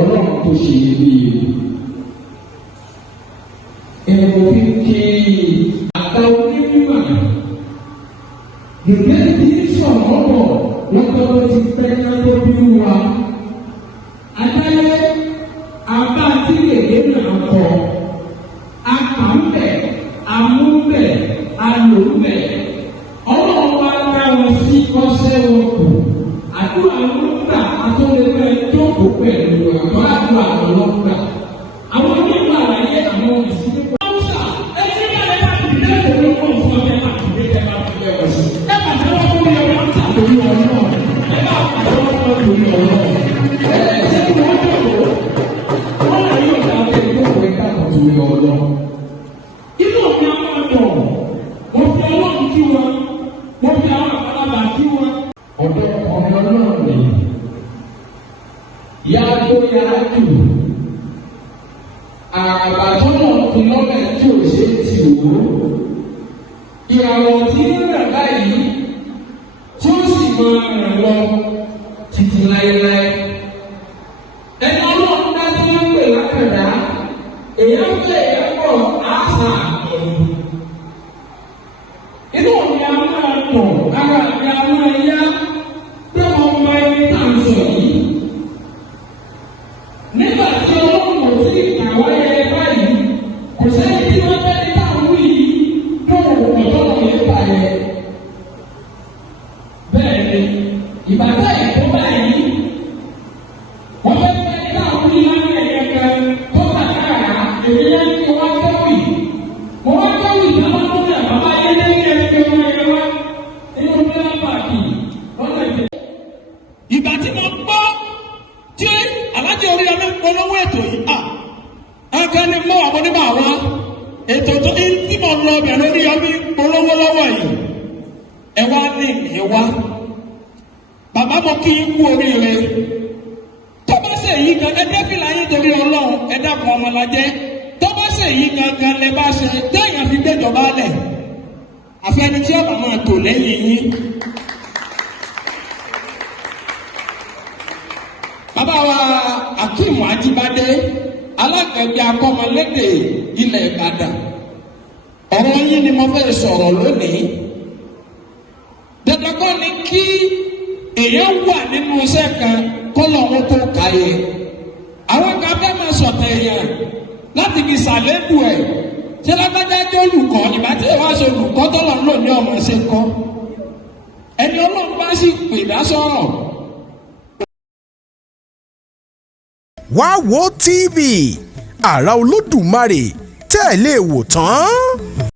ọlọ́run tó ṣe ibi ẹ̀rọ fífi àtàwọn onímọ̀ gẹ́gẹ́ bí sọ̀rọ̀ bọ̀ lọ́kọ̀ọ́ ti pẹ́ náà tó bí wa. Adáyé àbá tí lèlé náà kọ akàmbẹ̀ amúbẹ̀ alòbẹ̀ ọlọ́run wa ká wọn sí ọṣẹ́ wọn kù àdúrà lọ́gbà àtọ́lẹ́fẹ́ jókòó pẹ̀lú àbá àdúrà lọ́gbà àwọn onígbà àlàyé àwọn ìsinmi. ọ̀sà ẹtí bẹ́ẹ̀ bá ti dé ìdílé kọ́ fún ọbẹ̀ bá ti dé ẹ̀ bá ti dé ọ̀sẹ̀. ẹ bàtà wọn fún mi ọ̀rọ̀ ń tà lórí ọlọ́run ẹ bá bàtà wọn fún mi lórí ọlọ́run. Inú mi á máa dùn, mo fi ọlọ́run kí wọn, mo fi àwọn àgbàlagbà kí wọn. Ọ̀dọ́ ọ̀rẹ́ ọlọ́run ni, yá tó yá jù, àgbà tó náà fi lọ́lẹ̀ tí ò ṣe ti wò ó. Ìràwọ̀ tí ń rẹ̀ báyìí, tí ó sì máa rìn lọ títí láéláé. Ẹni ọlọ́run dá tí wọ́n ń pè lákàdá. Èèyàn jẹ́ ẹ̀kọ́ àṣà àgbọ̀n. Inú mi a máa dùn, ara mi a máa yá pé mo mọ ẹni tá à ń sọ yìí. Nígbà tí ọlọ́run ò sí ìkàwé ẹ báyìí, kò sẹ́ni tí wọ́n fẹ́ ní táwọn wí lóhùn ọ̀dọ́ yẹn báyẹn. Bẹ́ẹ̀ ni, ìbàdàn ẹ̀kọ́ báyìí, wọ́n fẹ́ ní táwọn wí lánàá ẹ̀yẹ kan. Èyí ni wọ́n kẹ́wì. Mo wá kẹ́wì ìdáná tó yà bàbá yẹn lẹ́yìn ẹgbẹ́ ọmọ ẹgbẹ́ wa nínú bílá pààkì lọ́nà ìdè. Ìgbà tí mo gbọ́ tí alájẹ orí ọmọ polówó ètò yìí ẹgbẹ́ ni mo wà mo ní máa wá ètò tó ń tí mo lọ bẹ̀ lórí ọmọ polówó lọ́wọ́ yìí. Ẹ wá ní ìyẹn wá. Bàbá mo kí n kú oríire. Tó bá ṣe yí kan ẹgbẹ́ fìlà yín torí ọlọ́run ẹ dákun ọmọlàjẹ́. Tó bá ṣe yí gangan lè bá ṣe téèyàn fi gbéjọba lẹ̀ àfẹni tí ọba máa tò lẹ́yìn yín. Bàbá wa Akeem Ajibade alágbẹ̀bí akọ́mọlédè ilẹ̀ Ìbàdàn ọ̀rọ̀ yín ni mo fẹ́ sọ̀rọ̀ lónìí. Dandan kọ́ ni kí èèyàn wà nínú iṣẹ́ kan kó lọ́wọ́ tó káyé. Àwọn kan fẹ́ máa sọ̀tẹ̀ èèyàn láti fi ṣàléébù ẹ̀ ṣé lágbájá jẹ́ olùkọ́ ìbá tí ìwà ṣe olùkọ́ tọ́lọ̀ ń lò ní ọmọ ṣe kọ́ ẹni ọlọ́run bá sì pè dá sọ̀rọ̀. Wá wo TV àrà Olódùmarè tẹ́ ẹ lè wò tán.